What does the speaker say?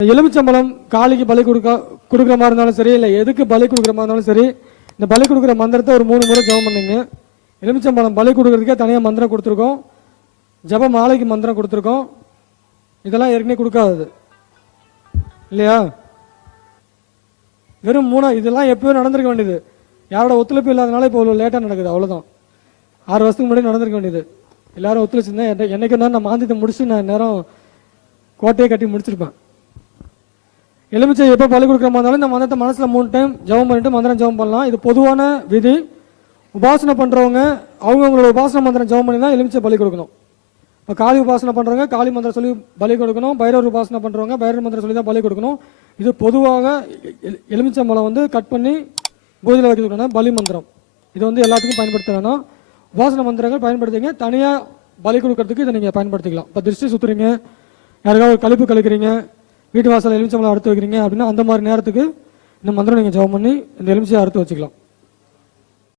எலுமிச்சம்பழம் காளிக்கு பலி கொடுக்க கொடுக்குற மாதிரி இருந்தாலும் சரி இல்லை எதுக்கு பலி கொடுக்குற மாதிரி இருந்தாலும் சரி இந்த பலி கொடுக்குற மந்திரத்தை ஒரு மூணு முறை ஜெபம் பண்ணிங்க. எலுமிச்சம்பழம் பலி கொடுக்குறதுக்கே தனியாக மந்திரம் கொடுத்துருக்கோம். ஜப மாலைக்கு மந்திரம் கொடுத்துருக்கோம். இதெல்லாம் ஏற்கனவே கொடுக்காதது. இல்லையா? வெறும் மூணா இதெல்லாம் எப்பயோ நடந்திருக்க வேண்டியது. யாரோட ஒத்துழைப்பு இல்லாதனால இப்போ இவ்வளோ லேட்டாக நடக்குது அவ்வளோதான் ஆறு வருஷத்துக்கு முன்னாடி நடந்திருக்க வேண்டியது. எல்லாரும் ஒத்துழைச்சிருந்தேன் என்ன- என்னைக்கு இருந்தாலும் நான் மாந்தியத்தை முடிச்சு நான் நேரம் கோட்டையை கட்டி முடிச்சிருப்பேன். எலுமிச்சை எப்போ பலி கொடுக்குற மாதிரி இருந்தாலும் இந்த மந்திரத்தை மனசில் மூணு டைம் ஜபம் பண்ணிட்டு மந்திரம் ஜபம் பண்ணலாம். இது பொதுவான விதி. உபாசனை பண்ணுறவங்க அவங்கவுங்களோட உபாசனை மந்திரம் ஜெபம் பண்ணி தான் எலுமிச்சை பலி கொடுக்கணும். இப்போ காளி உபாசனை பண்ணுறவங்க காளி மந்திரம் சொல்லி பலி கொடுக்கணும். பைரவர் உபாசனை பண்ணுறவங்க பைரவர் மந்திரம் சொல்லி தான் பலி கொடுக்கணும். இது பொதுவாக எ- எலுமிச்சை மலை வந்து கட் பண்ணி பூஜையில் வைக்கிறதுக்கான பலி மந்திரம். இது வந்து எல்லாத்துக்கும் பயன்படுத்த வேணும். உபாசன மந்திரங்கள் பயன்படுத்திங்க தனியாக பலி கொடுக்கறதுக்கு இதை நீங்கள் பயன்படுத்திக்கலாம். இப்போ திருஷ்டி சுற்றுறீங்க யாருக்காவது ஒரு கழிப்பு கழிக்கிறீங்க வீட்டு வாசல் எலுமிச்சம்பளம் அறுத்து வைக்கிறீங்க அப்படின்னா அந்த மாதிரி நேரத்துக்கு இந்த மந்திரம் நீங்கள் ஜெபம் பண்ணி இந்த எலுமிச்சையை அறுத்து வச்சுக்கலாம்.